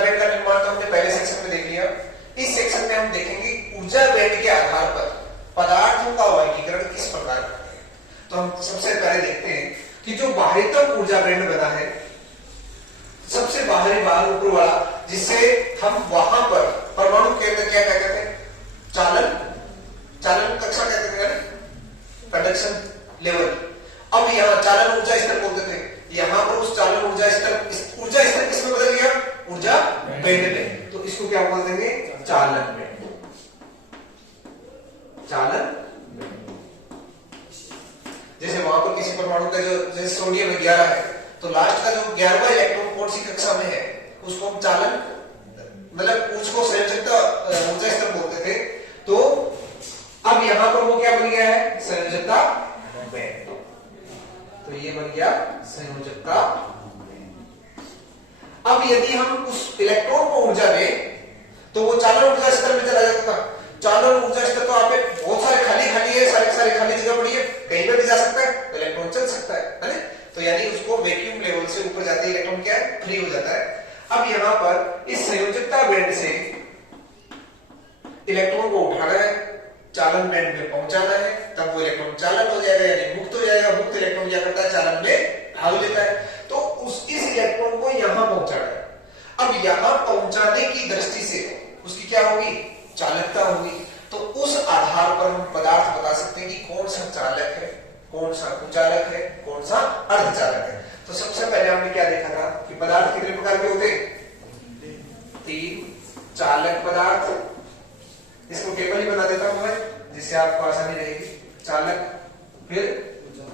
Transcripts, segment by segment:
Band का निर्माण तो हमने पहले सेक्शन में देख लिया। इस सेक्शन में हम देखेंगे ऊर्जा बैंड के आधार पर पदार्थों का वर्गीकरण किस प्रकार करते हैं। तो हम सबसे पहले देखते हैं कि जो बाह्यतम ऊर्जा बैंड बना है, सबसे बाहरी भाग ऊपर वाला, जिससे हम वहां पर परमाणु के अंदर क्या कहते थे, चालन कक्षा कहते थे, कंडक्शन लेवल। अब यहाँ चालन ऊर्जा स्तर बोलते थे, यहाँ पर उस चालन ऊर्जा स्तर किसमें बदल गया, ऊर्जा बैंड में। तो इसको क्या बोल देंगे, चालन बैंड। चालन जैसे वहां पर किसी परमाणु का जो जैसे सोडियम 11 है, तो लास्ट का जो 11वां इलेक्ट्रॉन कौन सी कक्षा में है उसको हम चालन, मतलब उसको संयोजकता ऊर्जा स्तर बोलते थे। तो अब यहां पर वो क्या बन गया है, संयोजकता बैंड। तो ये बन गया संयोजकता। अब यदि हम उस इलेक्ट्रॉन को ऊर्जा दें तो वो चालन ऊर्जा स्तर में चला जाता था। चालन ऊर्जा स्तर तो आप बहुत सारे खाली है, सारे खाली जगह पड़ी है, कहीं पर भी जा सकता है, तो इलेक्ट्रॉन चल सकता है ना। तो यानी उसको वैक्यूम लेवल से ऊपर जाते ही इलेक्ट्रॉन क्या है, फ्री हो जाता है। अब यहां पर इस संयोजकता बैंड से इलेक्ट्रॉन को उठाना है, चालन बैंड में पहुंचाना है, तब वो इलेक्ट्रॉन चालन हो जाएगा, यानी मुक्त हो जाएगा। मुक्त इलेक्ट्रॉन क्या करता है, चालन में भाग लेता है। तो इस इलेक्ट्रॉन को यहां पहुंचाना है। अब यहां पहुंचाने की दृष्टि से उसकी क्या होगी, चालकता होगी। तो उस आधार पर हम पदार्थ बता सकते हैं कि कौन सा चालक है, कौन सा कुचालक है, कौन सा अर्धचालक है। तो सबसे पहले हमने क्या देखा था कि पदार्थ कितने प्रकार के होते हैं, 3 चालक पदार्थ। इसको टेबल ही बना देता हूं मैं, जिससे आपको आसानी रहेगी। चालक, फिर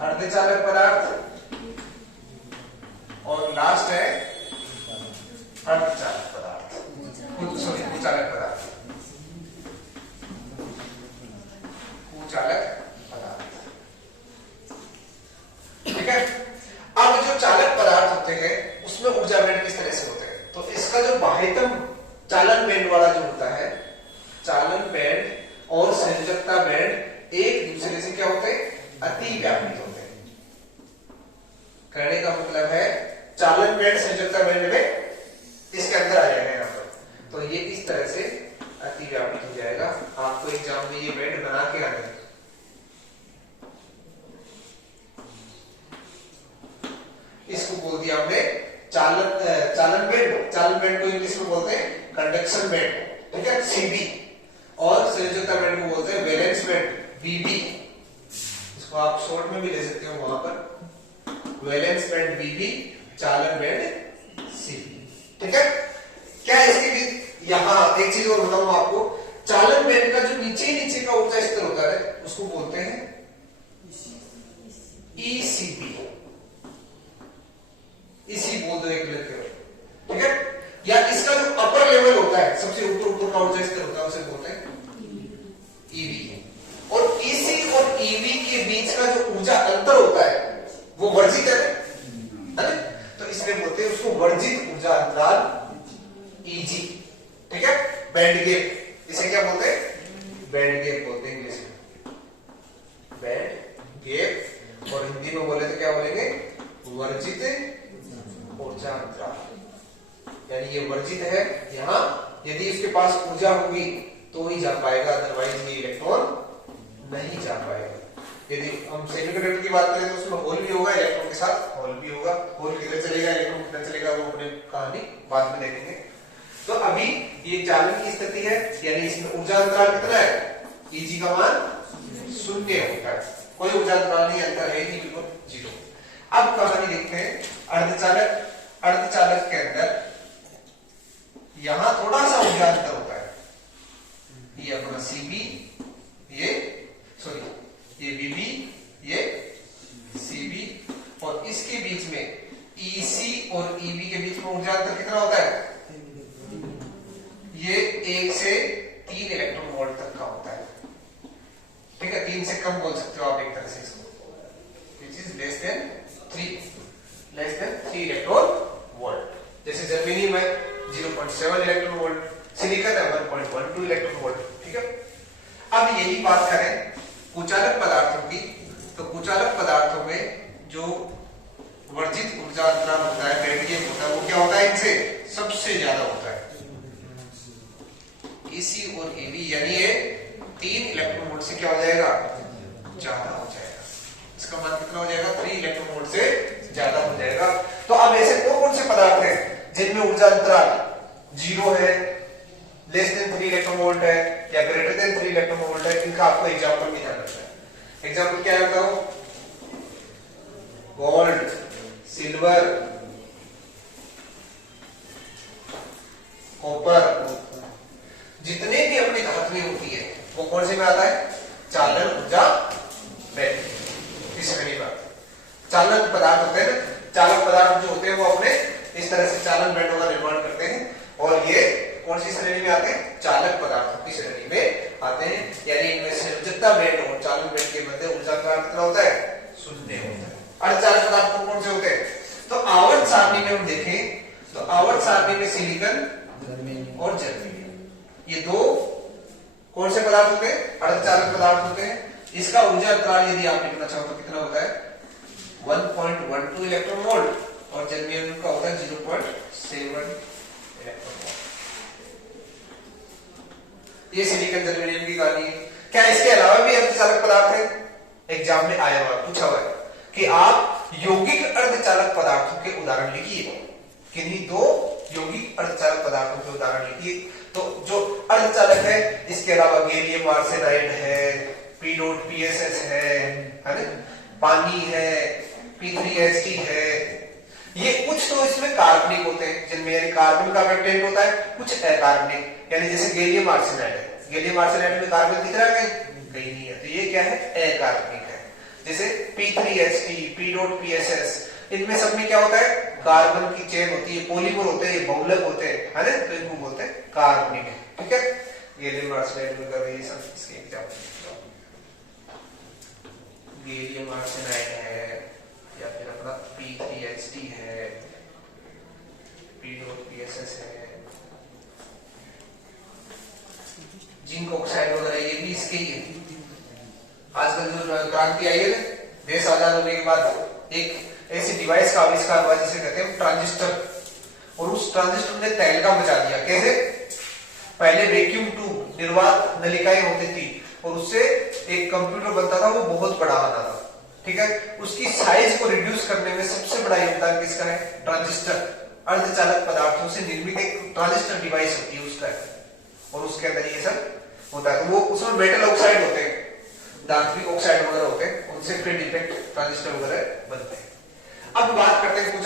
अर्धचालक पदार्थ, और लास्ट है अर्धचालक पदार्थ, कुचालक पदार्थ। कुचालक पदार्थ, ठीक है। अब जो चालक पदार्थ होते हैं उसमें ऊर्जा बैंड किस तरह से होते हैं। तो इसका जो बाह्यतम चालन बैंड वाला जो होता है, चालन बैंड और संयोजकता बैंड एक दूसरे से क्या होते हैं, अति व्यापित होते हैं। कहने का मतलब है चालन बैंड संयोजकता बैंड में इसके अंदर आ जाएगा यहाँ पर। तो ये इस तरह से अति व्यापित हो जाएगा। आपको एग्जाम में ये बैंड बना के आना है। इसको बोल दिया हमने चालन बैंड। चालन बैंड को इंग्लिश में बोलते हैं कंडक्शन बैंड, ठीक है, सीबी। और संयोजकता बैंड को बोलते हैं वैलेंस बैंड, बीबी। इसको आप शॉर्ट में भी ले सकते हो वहां पर, वैलेंस बैंड बीबी, चालन बैंड सीबी, ठीक है। क्या इसके बीच यहां एक चीज और बताऊं आपको, चालन बैंड का जो नीचे का ऊर्जा स्तर होता है उसको बोलते हैं ईसीबी। इसी बोल दो एक लेकर, ठीक है। या इसका जो अपर लेवल होता है, सबसे ऊपर का ऊर्जा स्तर होता है, उसे बोलते हैं ईवी। और ईसी और ईवी के बीच का जो ऊर्जा अंतर होता है वो वर्जित है ना, तो इसलिए बोलते हैं उसको वर्जित ऊर्जा अंतराल ईजी, ठीक है। बैंड गैप, इसे क्या बोलते हैं, बैंड गैप बोलते हैं इंग्लिश में, बैंड गैप। और हिंदी में बोले तो क्या बोलेंगे, वर्जित ऊर्जा अंतराल। यानी ये वर्जित है, यहां यदि इसके पास ऊर्जा होगी तो ही जा पाएगा, अदरवाइज ये इलेक्ट्रॉन नहीं जा पाएगा। यदि हम सेमीकंडक्टर की बात करें तो उसमें होल भी होगा, इलेक्ट्रॉन के साथ होल भी होगा। होल किधर चलेगा, इलेक्ट्रॉन किधर चलेगा, वो अपने कहानी बाद में देखेंगे। तो अभी ये चालन की स्थिति है, यानी इसमें ऊर्जा अंतराल कितना है, ईजी का मान 0 होता है, कोई ऊर्जा अंतराल नहीं, अंतर है नहीं, बिल्कुल 0। अब कहानी देखते हैं अर्धचालक। अर्धचालक के अंदर यहां थोड़ा सा ऊर्जा अंतर होता है, ये अपना सीबी, ये बीबी, ये सीबी, और इसके बीच में ईसी और ईबी के बीच में ऊर्जा अंतर कितना होता है, ये 1 से 3 इलेक्ट्रॉन वोल्ट तक का होता है, ठीक है। 3 से कम बोल सकते हो आप एक तरह से इसको, which is less than 3 electron volt. जैसे जर्मेनियम है 0.7 इलेक्ट्रॉन वोल्ट, सिलिकॉन है 1.12 इलेक्ट्रॉन वोल्ट, ठीक है। अब यही बात करें कुचालक पदार्थों की, तो कुचालक पदार्थों में जो वर्जित ऊर्जा अंतराल होता है, बैंड गैप होता है, वो क्या होता है, इनसे सबसे ज्यादा होता है। एसी और एवी यानी ये 3 इलेक्ट्रॉन वोल्ट से क्या हो जाएगा, ज्यादा हो जाएगा। इसका मान कितना हो जाएगा, 3 इलेक्ट्रॉन वोल्ट से ज्यादा हो जाएगा। तो अब ऐसे कौन कौन से पदार्थ हैं जिनमें ऊर्जा अंतराल 0 है, लेस देन 3 इलेक्ट्रॉन वोल्ट है या ग्रेटर देन 3 इलेक्ट्रॉन वोल्ट है, इनका आपको एग्जांपल भी ध्यान रखना है। एग्जांपल क्या है बताओ, गोल्ड, सिल्वर, कॉपर, जितने भी अपनी धातुएं होती है वो कौन से में आता है, चालन ऊर्जा बैंड की श्रेणी में। चालक पदार्थ होते हैं ना, चालक पदार्थ जो होते हैं वो अपने इस तरह से चालन बैंडों का निर्माण करते हैं और ये कौन सी श्रेणी में आते हैं, चालक पदार्थों की श्रेणी में आते हैं। यानी इनमें से जितना बैंड और चालन बैंड के मध्य ऊर्जा का कितना होता है, 0 होता है। अर्धचालक पदार्थ कौन से होते हैं, तो आवर्त सारणी में हम देखें तो आवर्त सारणी में सिलिकॉन और जर्मेनियम, ये दो कौन से पदार्थ होते हैं, अर्धचालक पदार्थ होते हैं। इसका ऊर्जा अंतराल यदि आप लिखना चाहो तो कितना होता है, 1.12 इलेक्ट्रॉन वोल्ट और जर्मेनियम का होता है 0.7 इलेक्ट्रॉन वोल्ट। ये सिलिकॉन जर्मेनियम की कहानी है। क्या इसके अलावा भी अर्धचालक पदार्थ है, एग्जाम में आया हुआ पूछा हुआ है कि आप यौगिक अर्धचालक पदार्थों के उदाहरण लिखिए, किन्हीं 2 यौगिक अर्धचालक पदार्थों के उदाहरण लिखिए। तो जो अर्धचालक है इसके अलावा गैलियम आर्सेनाइड है, P0PSS है ना, पानी है, P3HT है। ये कुछ तो इसमें कार्बनिक होते हैं जिनमें कार्बन का कंटेंट होता है, कुछ अकार्बनिक, यानी जैसे गैलियम आर्सेनाइड है, गैलियम आर्सेनाइड में कार्बन दिख रहा है कहीं नहीं है, तो ये क्या है, अकार्बनिक है। जैसे P3HT, P0PSS, इनमें सब में क्या होता है, कार्बन की चेन होती है, पॉलीमर होते हैं, बहुलक होते हैं, है ना, तो इनको बोलते हैं कार्बनिक। ठीक है, गैलियम आर्सेनाइड वगैरह ये सब इसके एग्जांपल। गैलियम आर्सेनाइड है या फिर अपना P3HT है, P0PSS है, जिंक ऑक्साइड वगैरह ये भी इसके ही है। आजकल जो क्रांति आई है ना, देश आजाद होने के बाद एक ऐसी डिवाइस का आविष्कार हुआ जिसे कहते हैं ट्रांजिस्टर, और उस ट्रांजिस्टर ने तहलका मचा दिया। कैसे, पहले वैक्यूम ट्यूब, निर्वात नलिकाएं होती थी और उससे एक कंप्यूटर बनता था, वो बहुत बड़ा बना था। ठीक है, उसकी साइज को रिड्यूस करने में सबसे बड़ा योगदान किसका है, ट्रांजिस्टर। अर्धचालक पदार्थों से निर्मित एक ट्रांजिस्टर डिवाइस होती है उसका, और उसके अंदर ये सब होता है। तो वो उसमें मेटल ऑक्साइड होते हैं, धात्विक ऑक्साइड वगैरह होते हैं, उनसे फिर डिफेक्ट ट्रांजिस्टर वगैरह बनते हैं। अब बात करते हैं कुछ